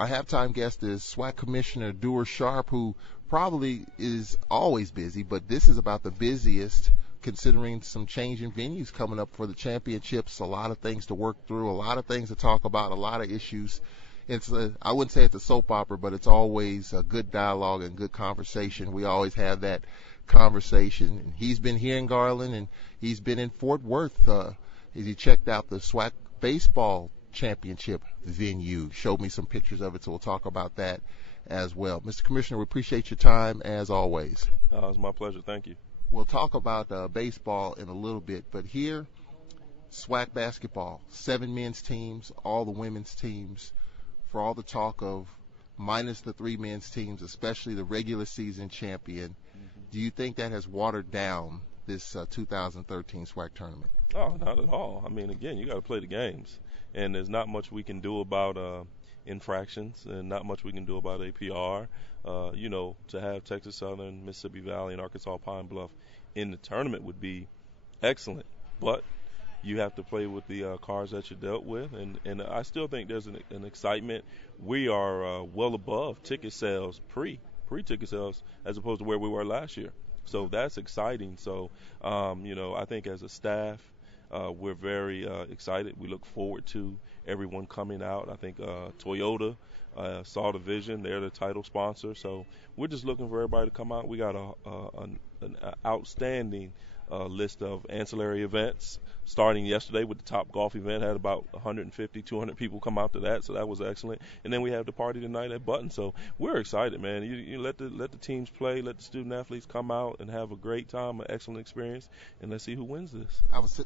Our halftime guest is SWAC Commissioner Duer Sharp, who probably is always busy, but this is about the busiest considering some changing venues coming up for the championships. A lot of things to work through, a lot of things to talk about, a lot of issues. I wouldn't say it's a soap opera, but it's always a good dialogue and good conversation. We always have that conversation. And he's been here in Garland, and he's been in Fort Worth. He checked out the SWAC Baseball Championship venue, showed me some pictures of it, so we'll talk about that as well. Mr. Commissioner, we appreciate your time as always. It's my pleasure. Thank you. We'll talk about baseball in a little bit, but here, SWAC basketball, 7 men's teams, all the women's teams. For all the talk of minus the 3 men's teams, especially the regular season champion, do you think that has watered down this 2013 SWAC tournament? Oh, not at all. I mean, again, you got to play the games, and there's not much we can do about infractions, and not much we can do about APR. To have Texas Southern, Mississippi Valley, and Arkansas Pine Bluff in the tournament would be excellent, but you have to play with the cards that you're dealt with, and I still think there's an excitement. We are well above ticket sales, pre-ticket sales, as opposed to where we were last year. So that's exciting. So, I think as a staff, we're very excited. We look forward to everyone coming out. I think Toyota saw the vision. They're the title sponsor. So we're just looking for everybody to come out. We got an outstanding list of ancillary events starting yesterday with the Top Golf event. Had about 150, 200 people come out to that, so that was excellent. And then we have the party tonight at Button. So we're excited, man. You let the teams play, let the student athletes come out and have a great time, an excellent experience, and let's see who wins this.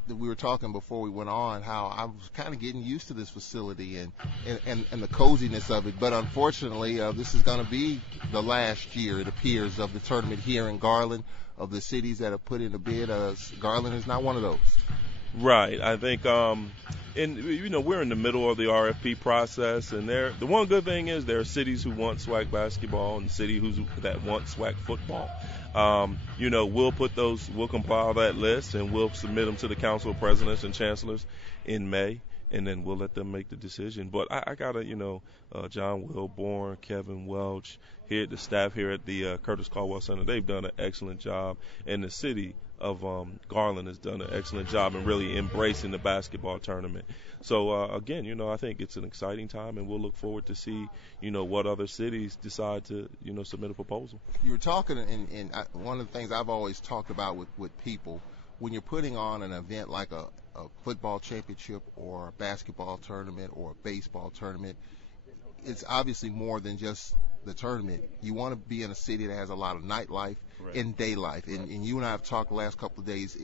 We were talking before we went on how I was kind of getting used to this facility and the coziness of it, but unfortunately this is going to be the last year, it appears, of the tournament here in Garland. Of the cities that have put in a bid, Garland is not one of those. Right. I think, we're in the middle of the RFP process, and the one good thing is there are cities who want SWAC basketball and cities that want SWAC football. We'll compile that list, and we'll submit them to the Council of Presidents and Chancellors in May, and then we'll let them make the decision. But I got to, John Wilborn, Kevin Welch, the staff here at the Curtis Caldwell Center, they've done an excellent job, and the city of Garland has done an excellent job in really embracing the basketball tournament. So, again, I think it's an exciting time, and we'll look forward to see, what other cities decide to, submit a proposal. You were talking, and one of the things I've always talked about with people, when you're putting on an event like a football championship or a basketball tournament or a baseball tournament, it's obviously more than just the tournament. You want to be in a city that has a lot of nightlife and day life. And you and I have talked the last couple of days.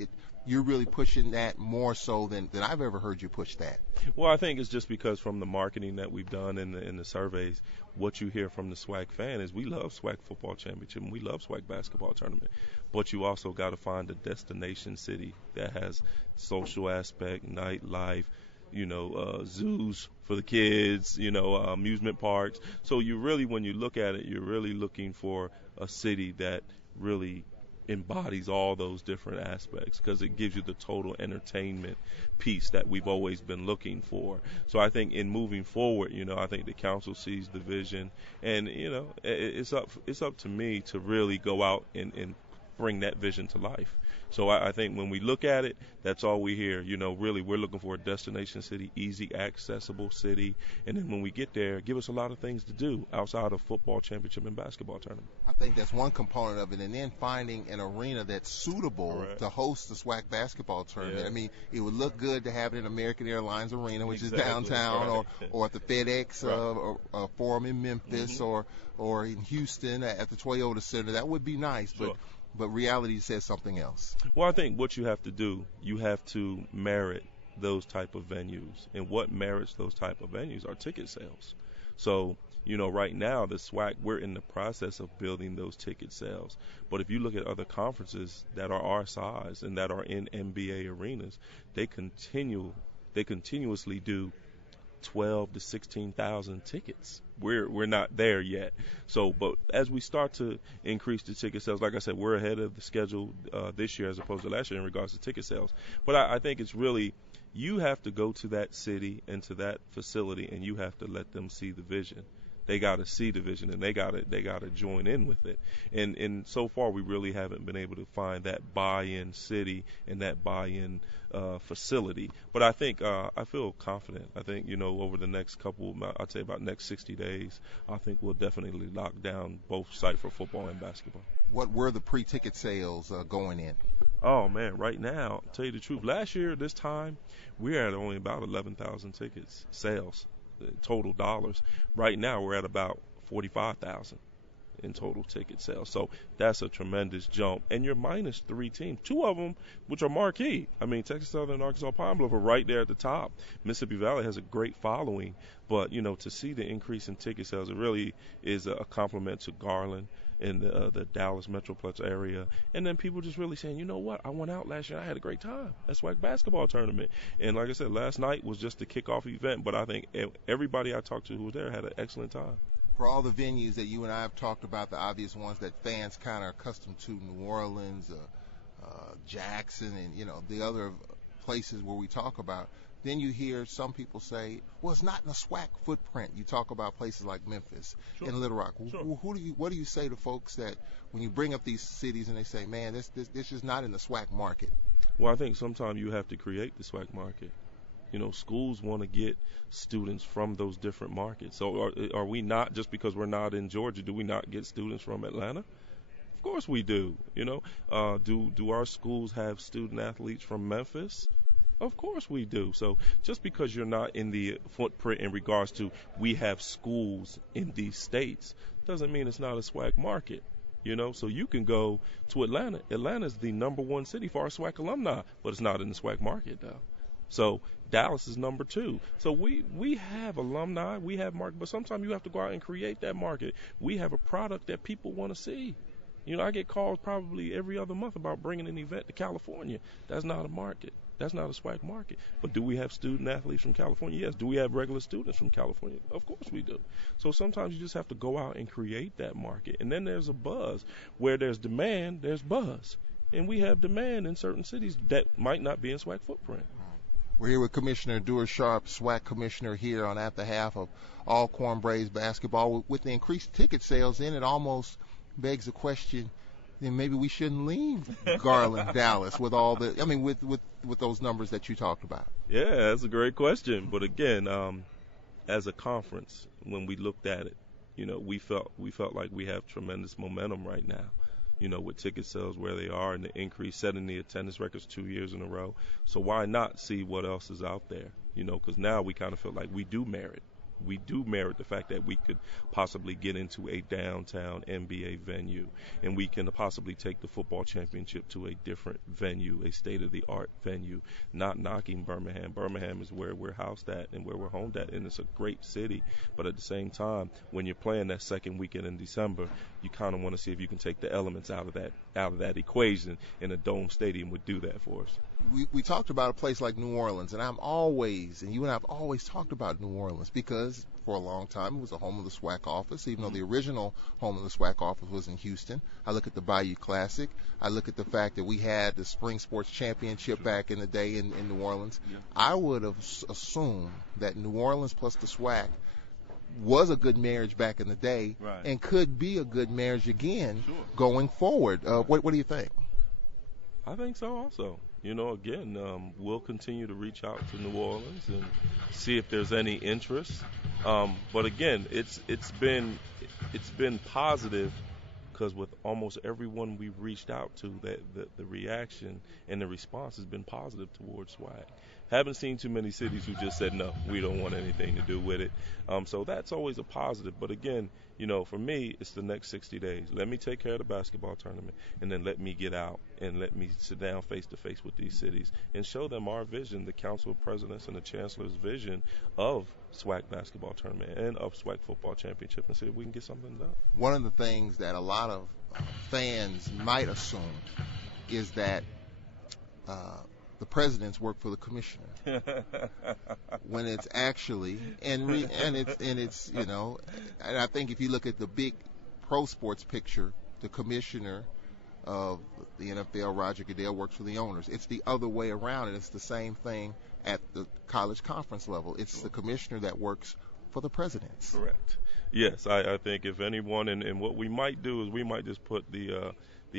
You're really pushing that more so than I've ever heard you push that. Well, I think it's just because from the marketing that we've done in the surveys, what you hear from the SWAC fan is we love SWAC football championship and we love SWAC basketball tournament. But you also got to find a destination city that has social aspect, nightlife, zoos for the kids, amusement parks. So when you look at it, you're really looking for a city that really embodies all those different aspects, because it gives you the total entertainment piece that we've always been looking for. So I think in moving forward, I think the council sees the vision, and it's up to me to really go out and bring that vision to life. So I think when we look at it, that's all we hear. Really, we're looking for a destination city, easy, accessible city. And then when we get there, give us a lot of things to do outside of football championship and basketball tournament. I think that's one component of it. And then finding an arena that's suitable to host the SWAC basketball tournament. Yeah. I mean, it would look good to have it in American Airlines Arena, which is downtown, or at the FedEx Forum in Memphis, or in Houston at the Toyota Center. That would be nice. Sure. But reality says something else. Well, I think what you have to do, you have to merit those type of venues. And what merits those type of venues are ticket sales. So, right now, the SWAC, we're in the process of building those ticket sales. But if you look at other conferences that are our size and that are in NBA arenas, they continuously do 12 to 16,000 tickets. We're not there yet. So, but as we start to increase the ticket sales, like I said, we're ahead of the schedule this year as opposed to last year in regards to ticket sales. But I think it's really, you have to go to that city and to that facility, and you have to let them see the vision they got to see the vision, and they got to join in with it. And so far, we really haven't been able to find that buy-in city and that buy-in facility. But I think I feel confident. I think, over the next I'd say about next 60 days, I think we'll definitely lock down both sites for football and basketball. What were the pre-ticket sales going in? Oh, man, right now, to tell you the truth, last year this time, we were at only about 11,000 tickets, sales, total dollars. Right now, we're at about 45,000 in total ticket sales. So that's a tremendous jump. And you're minus 3 teams, 2 of them which are marquee. I mean, Texas Southern and Arkansas Pine Bluff are right there at the top. Mississippi Valley has a great following. But, to see the increase in ticket sales, it really is a compliment to Garland in the Dallas Metroplex area. And then people just really saying, you know what, I went out last year, I had a great time. That's SWAC Basketball Tournament. And like I said, last night was just the kickoff event, but I think everybody I talked to who was there had an excellent time. For all the venues that you and I have talked about, the obvious ones that fans kind of accustomed to, New Orleans, Jackson, and, the other places where we talk about, then you hear some people say, well, it's not in a SWAC footprint. You talk about places like Memphis and Little Rock. Sure. What do you say to folks that when you bring up these cities and they say, man, this is not in the SWAC market? Well, I think sometimes you have to create the SWAC market. Schools want to get students from those different markets. So are we not, just because we're not in Georgia, do we not get students from Atlanta? Of course we do. Do our schools have student athletes from Memphis? Of course we do. So just because you're not in the footprint in regards to we have schools in these states doesn't mean it's not a SWAC market. So you can go to Atlanta. Atlanta's the number 1 city for our SWAC alumni, but it's not in the SWAC market though. So Dallas is number 2. So we have alumni, we have market, but sometimes you have to go out and create that market. We have a product that people want to see. I get calls probably every other month about bringing an event to California. That's not a market. That's not a SWAC market. But do we have student athletes from California? Yes. Do we have regular students from California? Of course we do. So sometimes you just have to go out and create that market. And then there's a buzz. Where there's demand, there's buzz. And we have demand in certain cities that might not be in SWAC footprint. We're here with Commissioner Duer Sharp, SWAC Commissioner, here on At the Half of Alcorn Braves basketball. With the increased ticket sales in, it almost begs the question, then maybe we shouldn't leave Garland, Dallas, with all with those numbers that you talked about. Yeah, that's a great question. But again, as a conference, when we looked at it, we felt like we have tremendous momentum right now. With ticket sales where they are and the increase, setting the attendance records 2 years in a row. So why not see what else is out there? Because now we kind of feel like we do merit. We do merit the fact that we could possibly get into a downtown NBA venue, and we can possibly take the football championship to a different venue, a state-of-the-art venue, not knocking Birmingham. Birmingham is where we're housed at and where we're homed at, and it's a great city. But at the same time, when you're playing that second weekend in December, you kind of want to see if you can take the elements out of that equation, and a dome stadium would do that for us. We talked about a place like New Orleans, and you and I have always talked about New Orleans because for a long time it was the home of the SWAC office, even though the original home of the SWAC office was in Houston. I look at the Bayou Classic. I look at the fact that we had the Spring Sports Championship back in the day in New Orleans. Yeah. I would have assumed that New Orleans plus the SWAC was a good marriage back in the day, right, and could be a good marriage again, sure, going forward. What do you think? I think so also. Again, we'll continue to reach out to New Orleans and see if there's any interest. But again, it's been positive because with almost everyone we've reached out to, that the reaction and the response has been positive towards SWAC. Haven't seen too many cities who just said, no, we don't want anything to do with it. So that's always a positive. But again, for me, it's the next 60 days. Let me take care of the basketball tournament, and then let me get out and let me sit down face-to-face with these cities and show them our vision, the Council of Presidents and the Chancellor's vision of SWAC Basketball Tournament and of SWAC Football Championship, and see if we can get something done. One of the things that a lot of fans might assume is that the presidents work for the commissioner, when it's actually and I think if you look at the big pro sports picture, the commissioner of the NFL, Roger Goodell, works for the owners. It's the other way around, and it's the same thing at the college conference level. It's the commissioner that works for the presidents. Correct. Yes, I think if anyone, and what we might do is we might just put the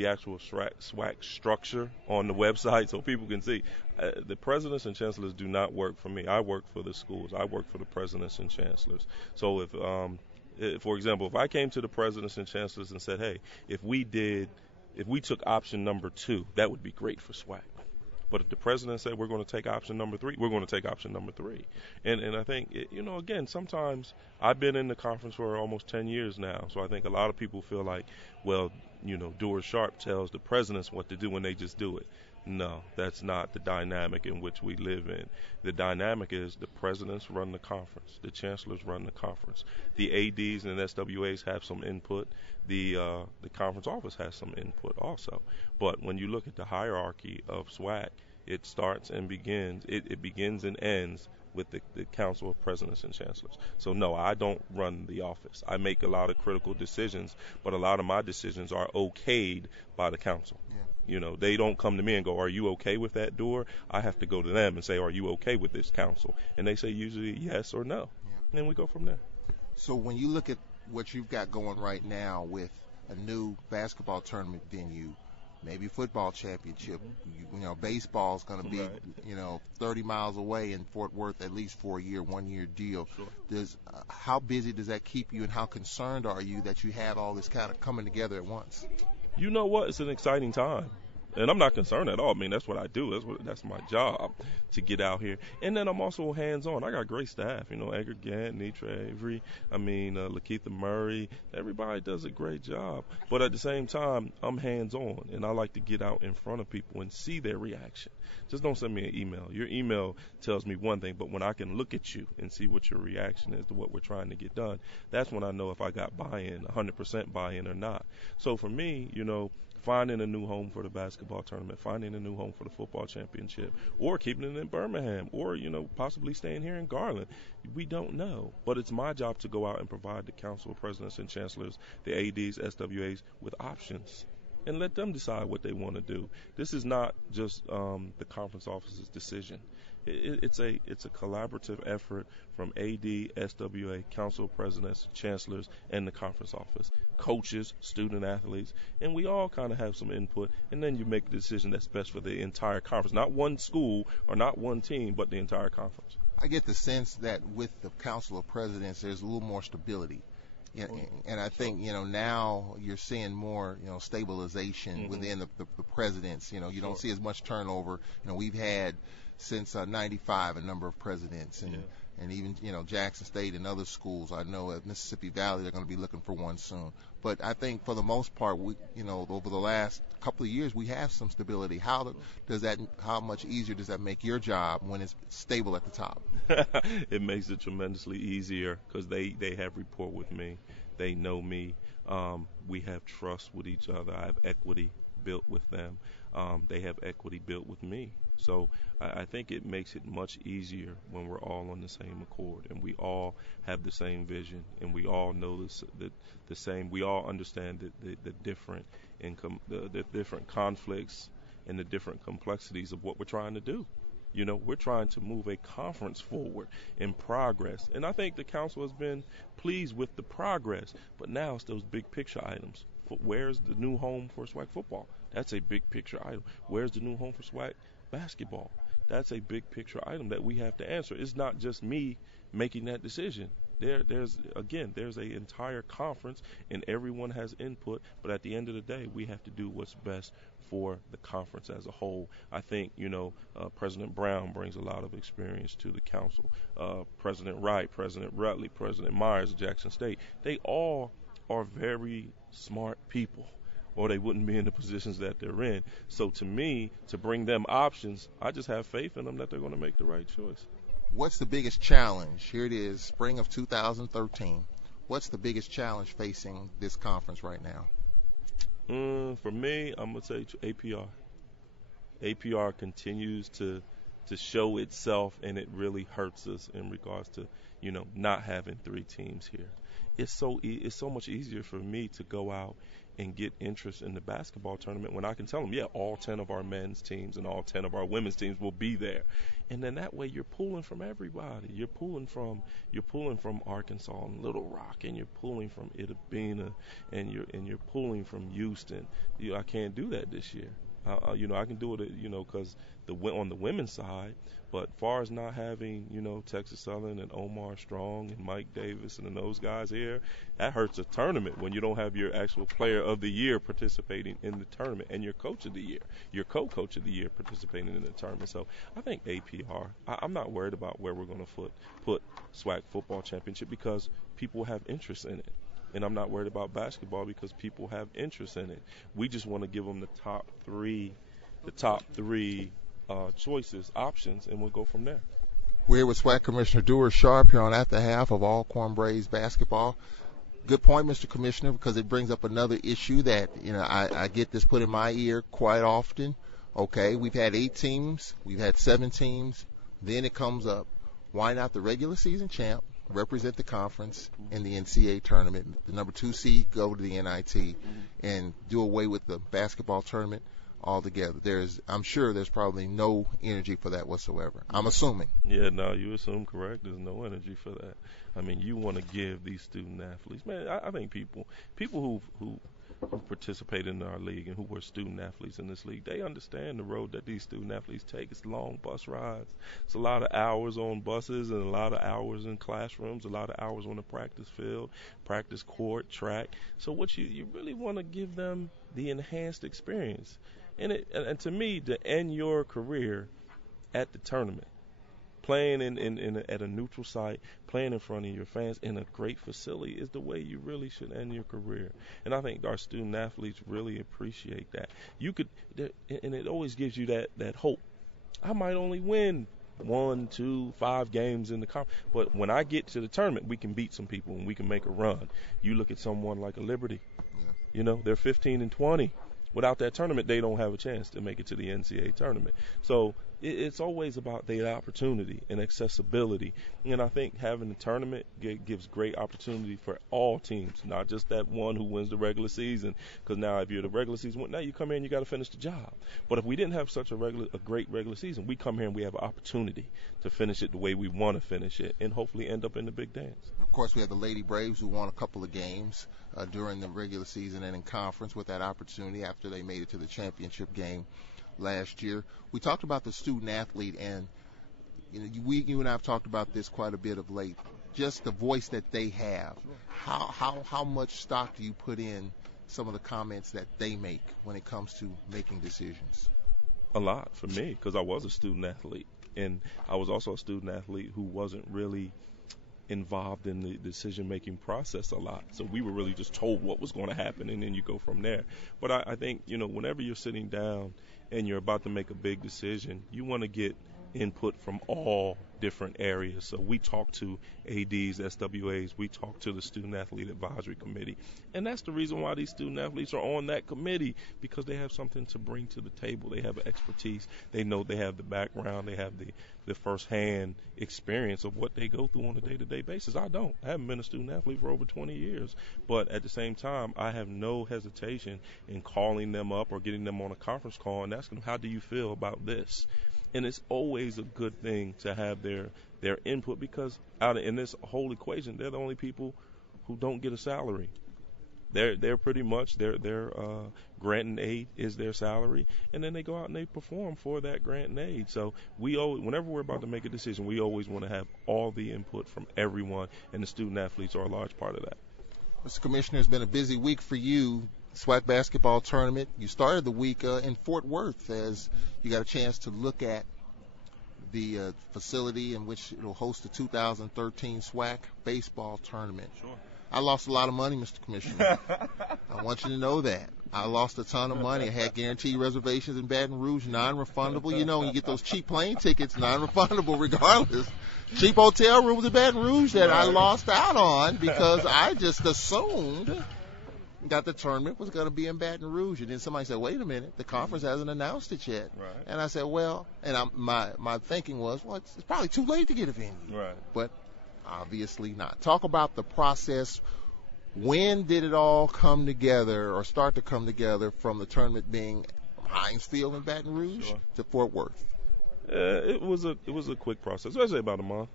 actual SWAC structure on the website so people can see. The presidents and chancellors do not work for me. I work for the schools. I work for the presidents and chancellors. So for example, if I came to the presidents and chancellors and said, hey, if we took option number 2, that would be great for SWAC. But if the president said we're going to take option number 3, we're going to take option number 3. And I think, again, sometimes I've been in the conference for almost 10 years now. So I think a lot of people feel like, well, Duer Sharp tells the presidents what to do and they just do it. No, that's not the dynamic in which we live in. The dynamic is the presidents run the conference. The chancellors run the conference. The ADs and SWAs have some input. The conference office has some input also. But when you look at the hierarchy of SWAC, it starts and begins. It begins and ends with the Council of Presidents and Chancellors. So no, I don't run the office. I make a lot of critical decisions, but a lot of my decisions are okayed by the council. Yeah. They don't come to me and go, are you okay with that, Duer? I have to go to them and say, are you okay with this council? And they say usually yes or no. Yeah. And then we go from there. So when you look at what you've got going right now with a new basketball tournament venue, maybe football championship, baseball's going to be, 30 miles away in Fort Worth at least for a year, 1-year deal. Sure. How busy does that keep you, and how concerned are you that you have all this kind of coming together at once? You know what? It's an exciting time. And I'm not concerned at all. I mean, that's what I do. That's my job, to get out here. And then I'm also hands-on. I got great staff. Edgar Gant, Nitra Avery, Lakeitha Murray. Everybody does a great job. But at the same time, I'm hands-on, and I like to get out in front of people and see their reaction. Just don't send me an email. Your email tells me one thing, but when I can look at you and see what your reaction is to what we're trying to get done, that's when I know if I got buy-in, 100% buy-in or not. So for me, finding a new home for the basketball tournament, finding a new home for the football championship, or keeping it in Birmingham, or, possibly staying here in Garland. We don't know. But it's my job to go out and provide the Council of Presidents and Chancellors, the ADs, SWAs, with options and let them decide what they want to do. This is not just the conference office's decision. It's a collaborative effort from AD, SWA, Council of Presidents, Chancellors, and the conference office, coaches, student athletes, and we all kind of have some input, and then you make a decision that's best for the entire conference, not one school or not one team, but the entire conference. I get the sense that with the Council of Presidents, there's a little more stability. And I think, now you're seeing more, stabilization within the presidents. You don't see as much turnover. We've had since 95 a number of presidents, and even, Jackson State and other schools. I know at Mississippi Valley they're going to be looking for one soon. But I think for the most part, we, over the last couple of years, we have some stability. How much easier does that make your job when it's stable at the top? It makes it tremendously easier because they have rapport with me. They know me. We have trust with each other. I have equity built with them. They have equity built with me. So I think it makes it much easier when we're all on the same accord and we all have the same vision and we all know the same. We all understand the different the different conflicts and the different complexities of what we're trying to do. We're trying to move a conference forward in progress. And I think the council has been pleased with the progress. But now it's those big picture items. Where's the new home for SWAC football? That's a big picture item. Where's the new home for SWAC basketball? That's a big picture item that we have to answer. It's not just me making that decision. There's an entire conference and everyone has input. But at the end of the day, we have to do what's best for the conference as a whole. I think, President Brown brings a lot of experience to the council. President Wright, President Rutley, President Myers of Jackson State, they all are very smart people, or they wouldn't be in the positions that they're in. So to me, to bring them options, I just have faith in them that they're going to make the right choice. What's the biggest challenge? Here it is, spring of 2013. What's the biggest challenge facing this conference right now? For me, I'm going to say APR. APR continues to show itself, and it really hurts us in regards to, not having 3 teams here. It's so much easier for me to go out and get interest in the basketball tournament when I can tell them, yeah, all 10 of our men's teams and all 10 of our women's teams will be there. And then that way you're pulling from everybody. You're pulling from Arkansas and Little Rock, and you're pulling from Itabena, and you're pulling from Houston. I can't do that this year. I can do it, because on the women's side. But far as not having, Texas Southern and Omar Strong and Mike Davis and those guys here, that hurts a tournament when you don't have your actual player of the year participating in the tournament and your coach of the year, your co-coach of the year participating in the tournament. So I think APR, I'm not worried about where we're going to put SWAC football championship because people have interest in it. And I'm not worried about basketball because people have interest in it. We just want to give them the top three choices, options, and we'll go from there. We're here with SWAC Commissioner Duer Sharp here on At the Half of Alcorn Braves basketball. Good point, Mr. Commissioner, because it brings up another issue that, I get this put in my ear quite often. Okay, we've had 8 teams, we've had 7 teams, then it comes up, why not the regular season champ represent the conference in the NCAA tournament, the number 2 seed go to the NIT, and do away with the basketball tournament altogether? I'm sure there's probably no energy for that whatsoever. I'm assuming. Yeah, no, you assume correct. There's no energy for that. I mean, you want to give these student athletes, man. I think people who participate in our league and who were student athletes in this league, they understand the road that these student athletes take. It's long bus rides. It's a lot of hours on buses and a lot of hours in classrooms, a lot of hours on the practice field, practice court, track. So what you really want to give them the enhanced experience. And to me, to end your career at the tournament, playing at a neutral site, playing in front of your fans in a great facility is the way you really should end your career. And I think our student athletes really appreciate that. And it always gives you that hope. I might only win 1, 2, 5 games in the conference, but when I get to the tournament, we can beat some people and we can make a run. You look at someone like a Liberty, they're 15-20. Without that tournament, they don't have a chance to make it to the NCAA tournament. So it's always about the opportunity and accessibility. And I think having a tournament gives great opportunity for all teams, not just that one who wins the regular season. Because now if you're the regular season, now you come here and you got to finish the job. But if we didn't have such a great regular season, we come here and we have an opportunity to finish it the way we want to finish it and hopefully end up in the big dance. Of course, we have the Lady Braves who won a couple of games during the regular season and in conference with that opportunity after they made it to the championship game last year. We talked about the student athlete, and you and I have talked about this quite a bit of late. Just the voice that they have. How much stock do you put in some of the comments that they make when it comes to making decisions? A lot for me, because I was a student athlete, and I was also a student athlete who wasn't really involved in the decision-making process a lot. So we were really just told what was going to happen, and then you go from there. But I think, whenever you're sitting down and you're about to make a big decision, you want to get input from all different areas. So we talk to ADs, SWAs, we talk to the Student Athlete Advisory Committee. And that's the reason why these student athletes are on that committee, because they have something to bring to the table. They have expertise. They know they have the background. They have the first-hand experience of what they go through on a day-to-day basis. I don't. I haven't been a student athlete for over 20 years. But at the same time, I have no hesitation in calling them up or getting them on a conference call and asking them, how do you feel about this? And it's always a good thing to have their input, because in this whole equation, they're the only people who don't get a salary. They're pretty much their grant and aid is their salary, and then they go out and they perform for that grant and aid. So whenever we're about to make a decision, we always want to have all the input from everyone, and the student athletes are a large part of that. Mr. Commissioner, it's been a busy week for you. SWAC Basketball Tournament. You started the week in Fort Worth as you got a chance to look at the facility in which it will host the 2013 SWAC Baseball Tournament. Sure. I lost a lot of money, Mr. Commissioner. I want you to know that. I lost a ton of money. I had guaranteed reservations in Baton Rouge, non-refundable. When you get those cheap plane tickets, non-refundable regardless. Cheap hotel rooms in Baton Rouge that I lost out on because I just assumed that the tournament was going to be in Baton Rouge. And then somebody said, wait a minute, the conference hasn't announced it yet. Right. And I said, my thinking was, it's probably too late to get a venue. Right. But obviously not. Talk about the process. When did it all come together or start to come together from the tournament being Heinz Field in Baton Rouge to Fort Worth? It was a quick process. I'd say about a month,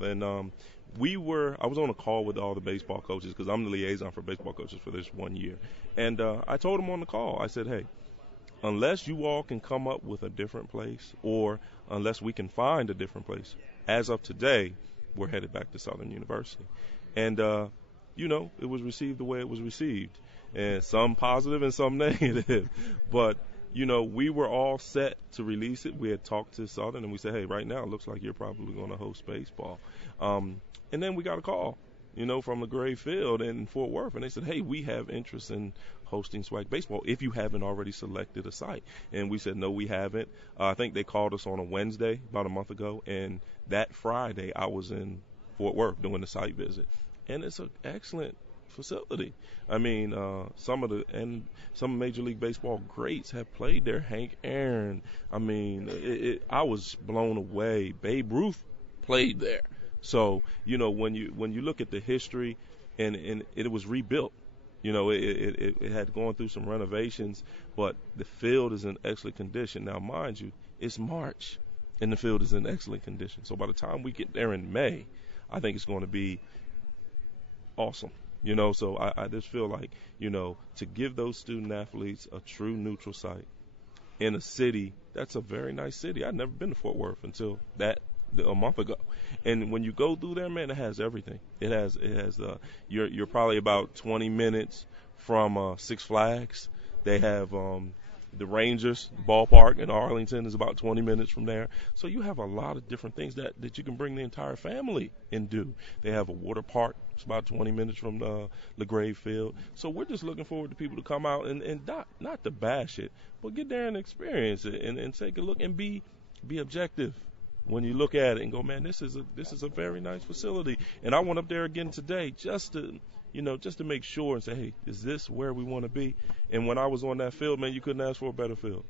and I was on a call with all the baseball coaches because I'm the liaison for baseball coaches for this 1 year, and I told them on the call, I said, hey, unless you all can come up with a different place, or unless we can find a different place, as of today, we're headed back to Southern University, and it was received the way it was received, and some positive and some negative, but we were all set to release it. We had talked to Southern, and we said, hey, right now it looks like you're probably going to host baseball. And then we got a call, from LaGrave Field in Fort Worth, and they said, hey, we have interest in hosting SWAC baseball if you haven't already selected a site. And we said, no, we haven't. I think they called us on a Wednesday about a month ago, and that Friday I was in Fort Worth doing the site visit. And it's an excellent facility. I mean, some Major League Baseball greats have played there. Hank Aaron. I mean, I was blown away. Babe Ruth played there. So when you look at the history, and it was rebuilt. It had gone through some renovations, but the field is in excellent condition. Now, mind you, it's March, and the field is in excellent condition. So by the time we get there in May, I think it's going to be awesome. So I just feel like, to give those student athletes a true neutral site in a city that's a very nice city. I'd never been to Fort Worth until a month ago. And when you go through there, man, it has everything. It has you're probably about 20 minutes from Six Flags. They have the Rangers ballpark in Arlington is about 20 minutes from there. So you have a lot of different things that you can bring the entire family and do. They have a water park. It's about 20 minutes from LaGrave Field. So we're just looking forward to people to come out and not to bash it, but get there and experience it and take a look and be objective when you look at it and go, man, this is a very nice facility. And I went up there again today just to make sure and say, hey, is this where we want to be? And when I was on that field, man, you couldn't ask for a better field.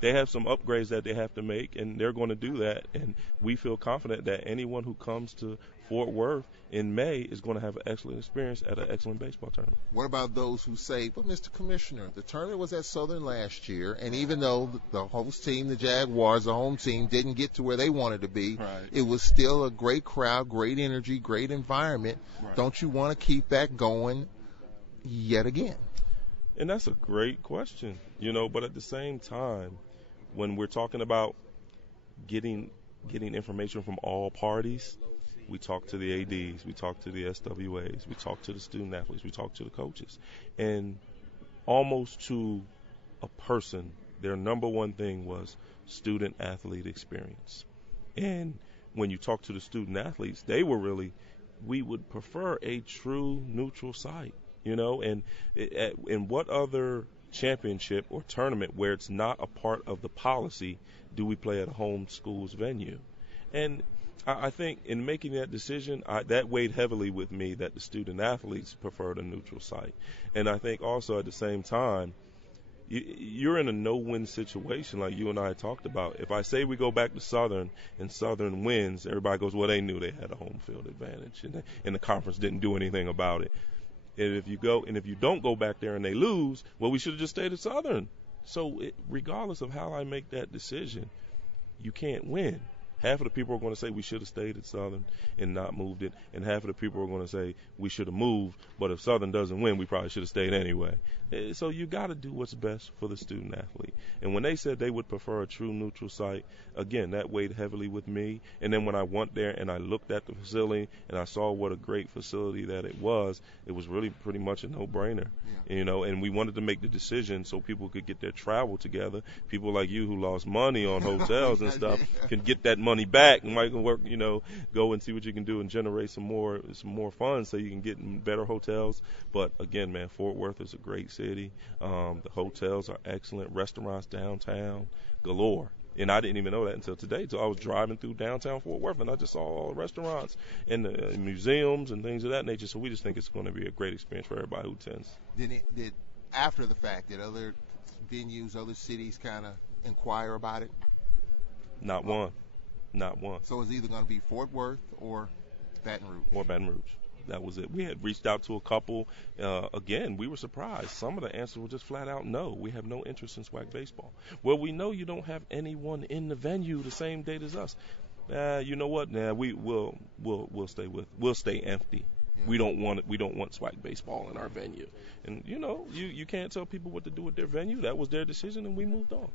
They have some upgrades that they have to make, and they're going to do that. And we feel confident that anyone who comes to Fort Worth in May is going to have an excellent experience at an excellent baseball tournament. What about those who say, but Mr. Commissioner, the tournament was at Southern last year, and even though the host team, the Jaguars, the home team, didn't get to where they wanted to be, right, it was still a great crowd, great energy, great environment. Right. Don't you want to keep that going yet again? And that's a great question, but at the same time, when we're talking about getting information from all parties, we talk to the ADs, we talk to the SWAs, we talk to the student athletes, we talk to the coaches. And almost to a person, their number one thing was student athlete experience. And when you talk to the student athletes, we would prefer a true neutral site, and in what other championship or tournament where it's not a part of the policy do we play at a home school's venue? And I think in making that decision, that weighed heavily with me that the student athletes preferred a neutral site. And I think also at the same time, you're in a no-win situation like you and I talked about. If I say we go back to Southern and Southern wins, everybody goes, well, they knew they had a home field advantage, and the conference didn't do anything about it. And if you don't go back there and they lose, well, we should have just stayed at Southern. So regardless of how I make that decision, you can't win. Half of the people are going to say we should have stayed at Southern and not moved it, and half of the people are going to say we should have moved, but if Southern doesn't win, we probably should have stayed anyway. So you got to do what's best for the student athlete. And when they said they would prefer a true neutral site, again, that weighed heavily with me. And then when I went there and I looked at the facility and I saw what a great facility that it was really pretty much a no-brainer. Yeah. And we wanted to make the decision so people could get their travel together. People like you who lost money on hotels and stuff can get that money back and might work, go and see what you can do and generate some more funds so you can get in better hotels. But again, man, Fort Worth is a great city. The hotels are excellent. Restaurants downtown galore. And I didn't even know that until today. So I was driving through downtown Fort Worth, and I just saw all the restaurants and the museums and things of that nature. So we just think it's going to be a great experience for everybody who attends. Did after the fact, did other venues, other cities kind of inquire about it? Not one. So it's either going to be Fort Worth or Baton Rouge. That was it. We had reached out to a couple. Again, we were surprised. Some of the answers were just flat out no. We have no interest in SWAC baseball. Well, we know you don't have anyone in the venue the same date as us. You know what? Nah, we'll stay empty. We don't want SWAC baseball in our venue. And you can't tell people what to do with their venue. That was their decision, and we moved on.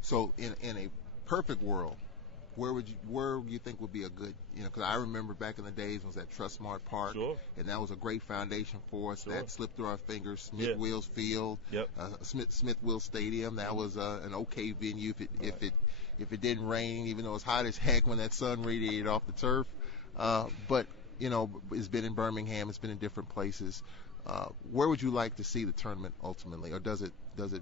So in a perfect world, where you think would be a good, because I remember back in the days was at Trustmark Park, Sure. And that was a great foundation for us. Sure. That slipped through our fingers. Smith Wills Field, Yep. Smith Wills Stadium. That was an okay venue if it didn't rain, even though it was hot as heck when that sun radiated off the turf. But it's been in Birmingham. It's been in different places. Where would you like to see the tournament ultimately, or does it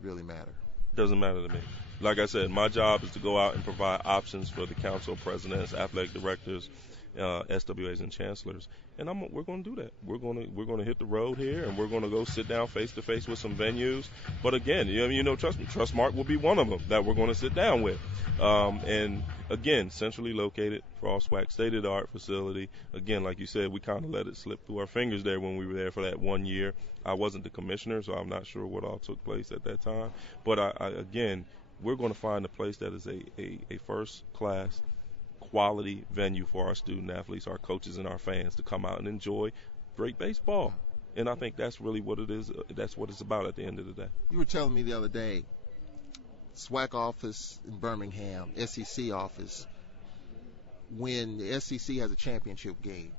really matter? Doesn't matter to me. Like I said, my job is to go out and provide options for the council presidents, athletic directors, SWAs, and chancellors, and we're going to do that. We're going to hit the road here, and we're going to go sit down face to face with some venues. But again, trust me, Trustmark will be one of them that we're going to sit down with. And again, centrally located for all SWAC, state-of-the-art facility. Again, like you said, we kind of let it slip through our fingers there when we were there for that 1 year. I wasn't the commissioner, so I'm not sure what all took place at that time. But again, we're going to find a place that is a first-class quality venue for our student athletes, our coaches, and our fans to come out and enjoy great baseball. And I think that's really what it is. That's what it's about at the end of the day. You were telling me the other day, SWAC office in Birmingham, SEC office, when the SEC has a championship game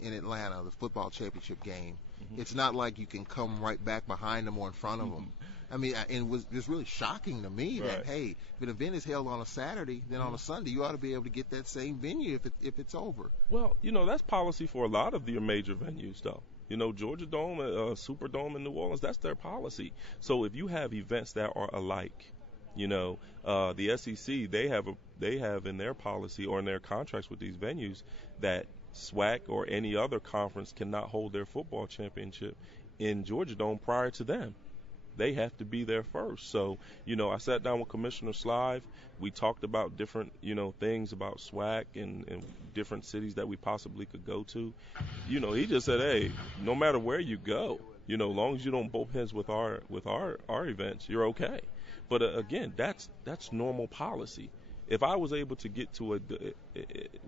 in Atlanta, the football championship game, it's not like you can come right back behind them or in front of them. I mean, and it was just really shocking to me that, hey, if an event is held on a Saturday, then on a Sunday, you ought to be able to get that same venue if it's over. Well, that's policy for a lot of your major venues, though. Georgia Dome, Superdome in New Orleans, that's their policy. So if you have events that are alike, the SEC, they have in their policy or in their contracts with these venues that SWAC or any other conference cannot hold their football championship in Georgia Dome prior to them. They have to be there first. So, I sat down with Commissioner Slive. We talked about different, things about SWAC and different cities that we possibly could go to. He just said, hey, no matter where you go, as long as you don't bump heads with our events, you're okay. But again, that's normal policy. If I was able to get to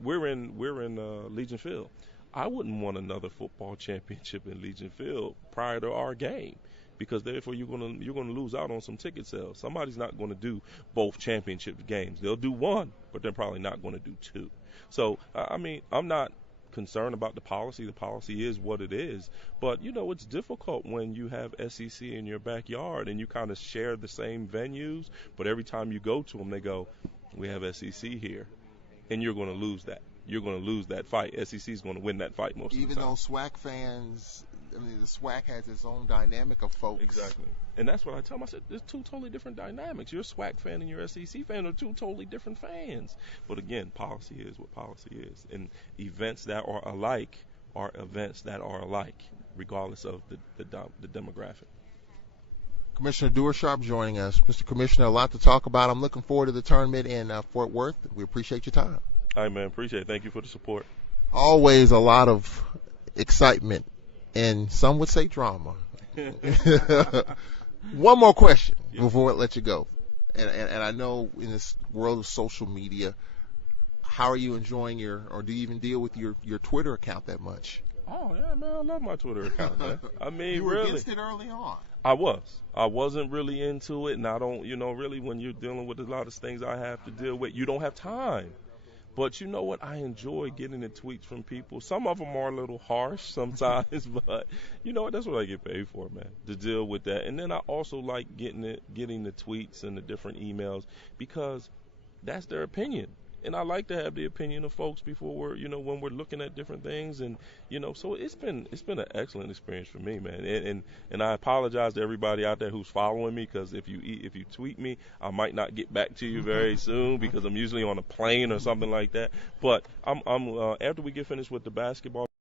we're in Legion Field. I wouldn't want another football championship in Legion Field prior to our game, because therefore you're going to lose out on some ticket sales. Somebody's not going to do both championship games. They'll do one, but they're probably not going to do two. So I'm not concerned about the policy. The policy is what it is. But it's difficult when you have SEC in your backyard and you kind of share the same venues, but every time you go to them, they go, we have SEC here, and you're going to lose that. You're going to lose that fight. SEC is going to win that fight most of the time. Even though SWAC fans, the SWAC has its own dynamic of folks. Exactly. And that's what I tell them. I said, there's two totally different dynamics. Your SWAC fan and your SEC fan are two totally different fans. But again, policy is what policy is. And events that are alike are events that are alike, regardless of the demographic. Commissioner Duer Sharp joining us. Mr. Commissioner, a lot to talk about. I'm looking forward to the tournament in Fort Worth. We appreciate your time. All right, man. Appreciate it. Thank you for the support. Always a lot of excitement, and some would say drama. One more question before I let you go. And I know in this world of social media, how are you enjoying or do you even deal with your Twitter account that much? Oh, yeah, man. I love my Twitter account, man. I mean, you were really. against it early on. I wasn't really into it, and I don't, really when you're dealing with a lot of things I have to deal with, you don't have time. But you know what? I enjoy getting the tweets from people. Some of them are a little harsh sometimes, but you know what? That's what I get paid for, man, to deal with that. And then I also like getting the tweets and the different emails because that's their opinion. And I like to have the opinion of folks before we're, when we're looking at different things. And, so it's been an excellent experience for me, man. And I apologize to everybody out there who's following me, because if you tweet me, I might not get back to you very soon because I'm usually on a plane or something like that. But I'm after we get finished with the basketball